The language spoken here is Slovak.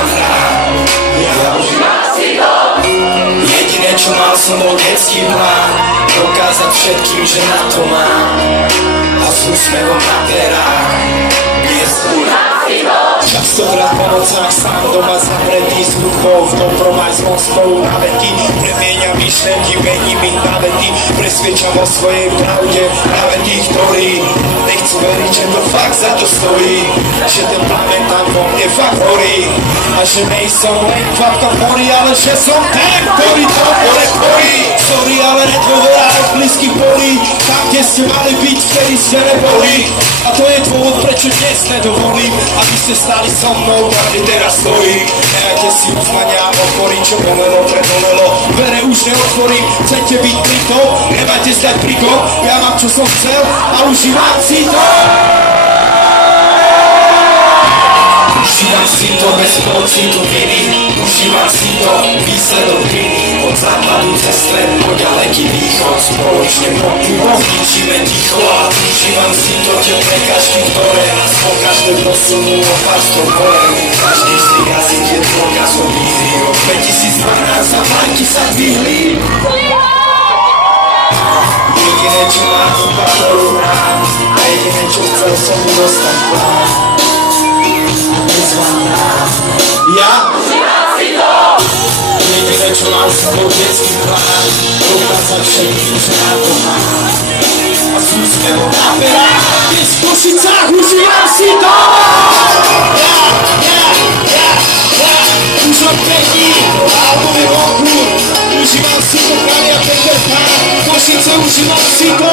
mám hrát. Ja užívam si to. Jediné čo mal som bol detský plán, dokázať všetkým, že na to mám. A s úsmevom na perách dnes užívam si to. Častokrát po nocách sám doma zavretý s duchou, v dobrom aj s Moskvou na vety. Premieňam myšlenky, mením ich na vety, presviečam o svojej pravde práve tých, ktorí nechcú veriť, že to fakt za to stojí, že ten plamen tam vo mne fakt horí a že nejsom len kvapka v mori, ale že som ten, ktorý to pole tvorí. Sorry, ale nedôvera od blízkych bolí, tam, kde ste mali byť, vtedy ste neboli. A to je dôvod, prečo dnes nedovolím, aby ste stáli so mnou, tam, kde teraz stojím. Nehajte si uzmania a opory, čo bolelo, predolelo, vere už neotvorím. Chcete byť pri tom, nemajte zdať pri tom, ja mám čo som chcel a užívam si to. Užívam si to bez pocitu viny, užívam si to výsledok viny. Od západu cez stred po ďaleký východ, spoločne ničíme ticho a užívam si to tie prekažky, ktoré nás po každé posunú o pár stop hore. Každý z tých jazyk je dôkazom výhry, od 2012 a vlajky sa dvihli. Jediné čo mám iba ktorú hrám a jediné čo chcel som mu dostať plán. Ja užívam si to. Jediné čo mal som bol detský plán, dokázať všetkým, že na to mám. A s úsmevom na perách dnes v Košicách užívam si to. Ja už od 5 dní album je vonku, užívam si to, Kania Peter Pan, Košice užívam si to.